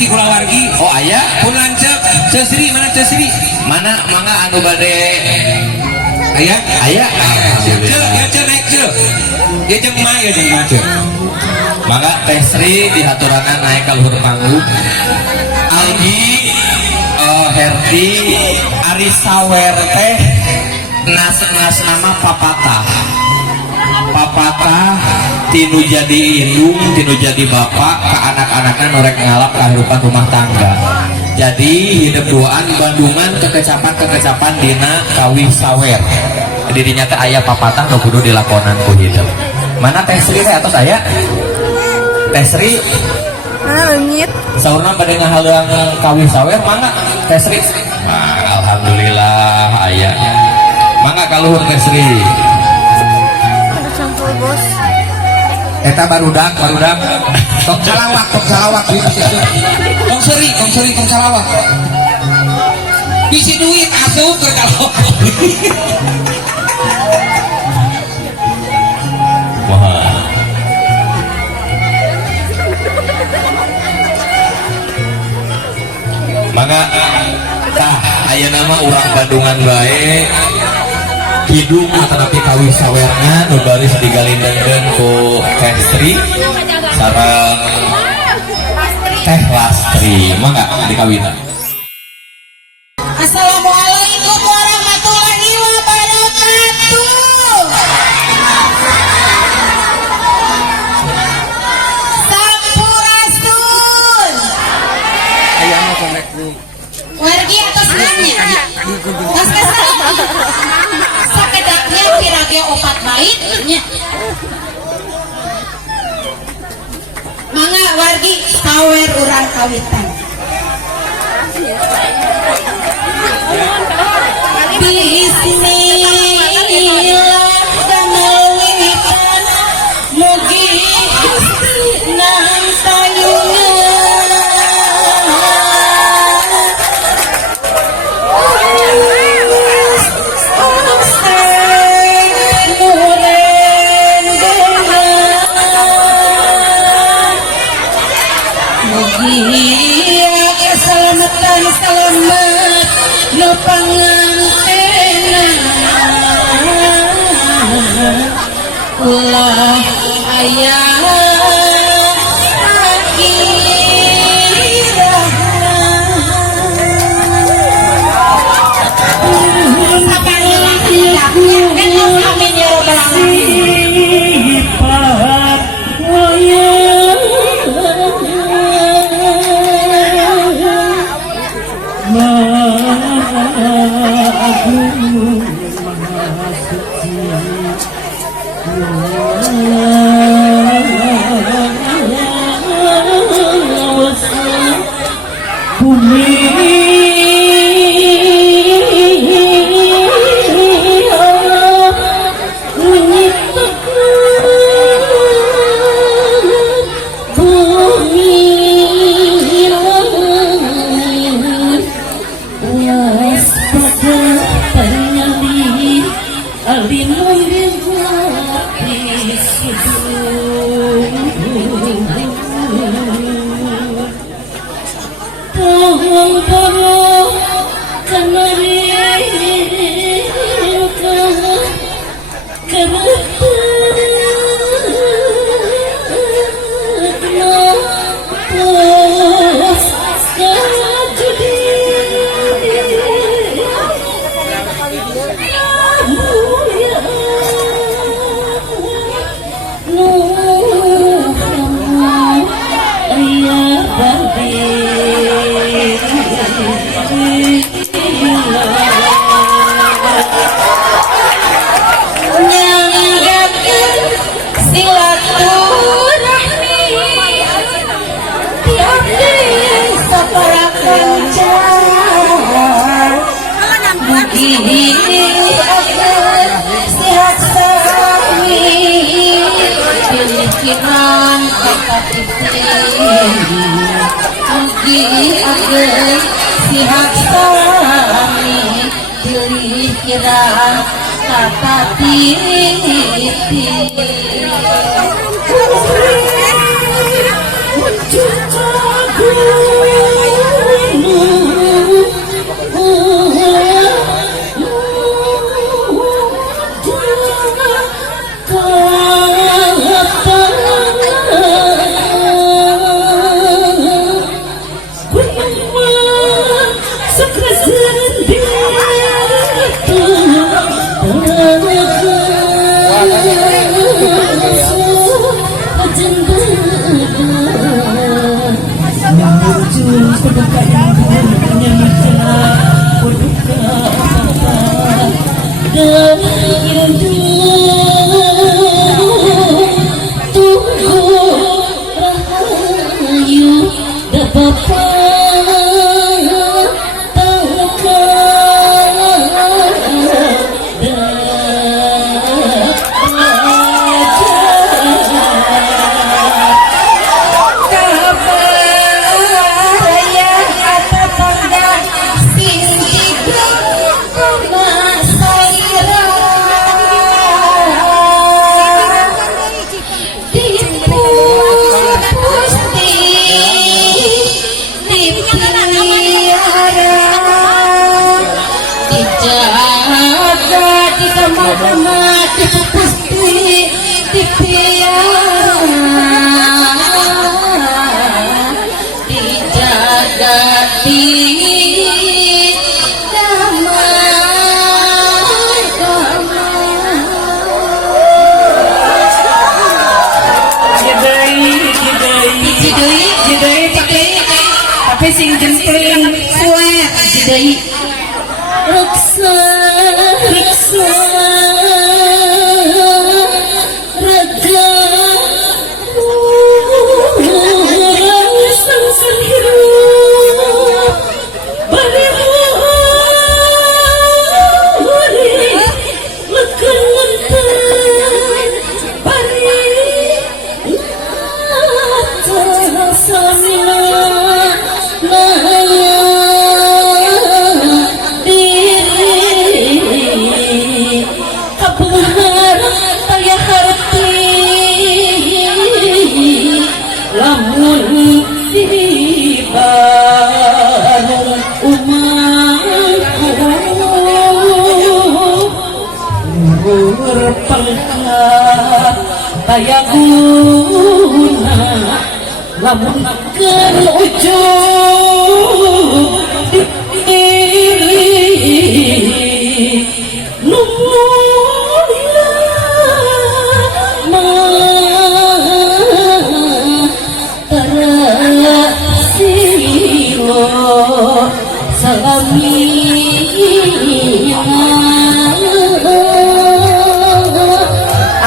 ganti kula wargi. Oh aya Pun lancep Cesri mana Cesri? mana mangga anu bade Aya aya ce naik ce. Ya jeung mah ya jeung mah ce. mangga Teh Sri dihaturakan naik ka luhur panggung. Aldi Herdi Ari Sawer teh nas nama papatah tinu jadi indung tinu jadi bapak ke anak-anaknya norek ngalap kehidupan rumah tangga. Jadi hidup duaan Bandungan kekecapan dina kawih sawer. Jadi dinyata ayah papatah no kudu dilakonan ku hidup. Mana Teh Sri teh atos aya? Teh Sri Leungit. saurna pada ngahalang kawih sawer mangga Teh Sri. Alhamdulillah aya. Mangga kaluhur Teh Sri. Ada campur bos. Eta barudak tong salawak tong salawak bisi duit asup ke kalau Wah. Mangga tah aya nama urang Bandungan bae hidung tetapi kawih sawerna nu baris digalindengkeun ku Teh Sri sareng Teh Lastri mangga dikawinna. Assalamualaikum warahmatullahi wabarakatuh. Sampurasun. Wargi atas nanya. Tos kesana. Sakedaknya pirage opat baitnya. Mangga wargi sawer urang kawitan. Bismillah damel wiwitan mugi Gusti nang sayungan muren mugi keselamatan selamat nu pangantena ulah ayah sihat sami pilih kira kata titi Menciptakan Tapi sing jempling suet jadi reksa reksa raga sang hirup barimu lekan lenteng bari samina Tayaguna lamun kan ujung diri numulia ma tarasilo salamina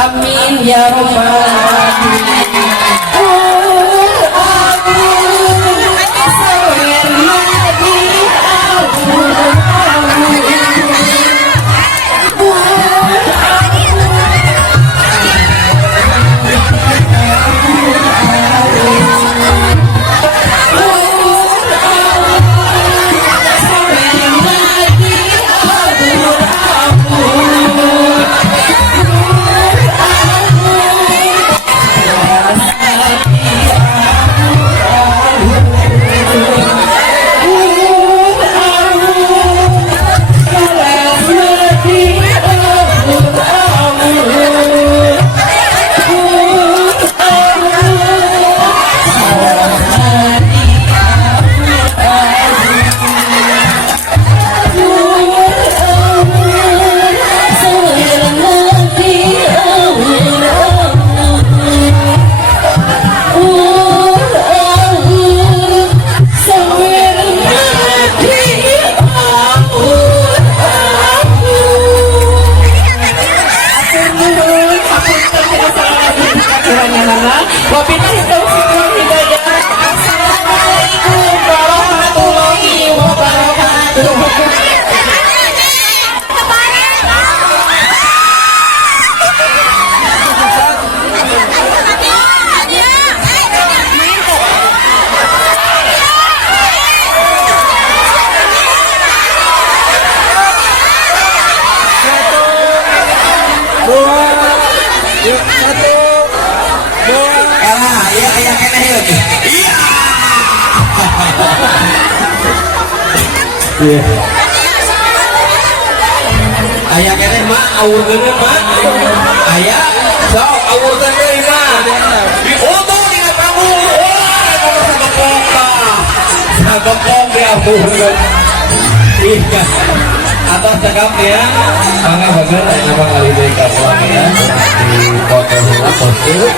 amin ya rabbal alamin. Wabillahi taufiq wal hidayah. Assalamualaikum warahmatullahi wabarakatuh. Ayah kene mak awur gede mak ayah so awur gede mak di foto di kamu wah kamu sagepong di awur gede iya atas cakap ya mangga bager nama kali dari kamu ya di foto dulu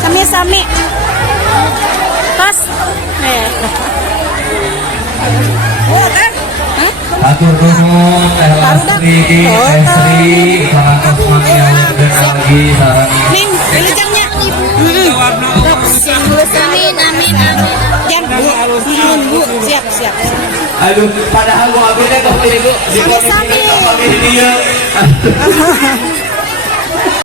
Sami-sami. Pas. Oh, kan? Hah? Atur nuhun Teh Lastri, Teh Sri, Sarantos Mania dan Algi sareng Ning, wilujengnya. Amin, amin, amin. Jam, Bu. Siap. aduh padahal gua abis deh kok ini Bu Sami-sami. dia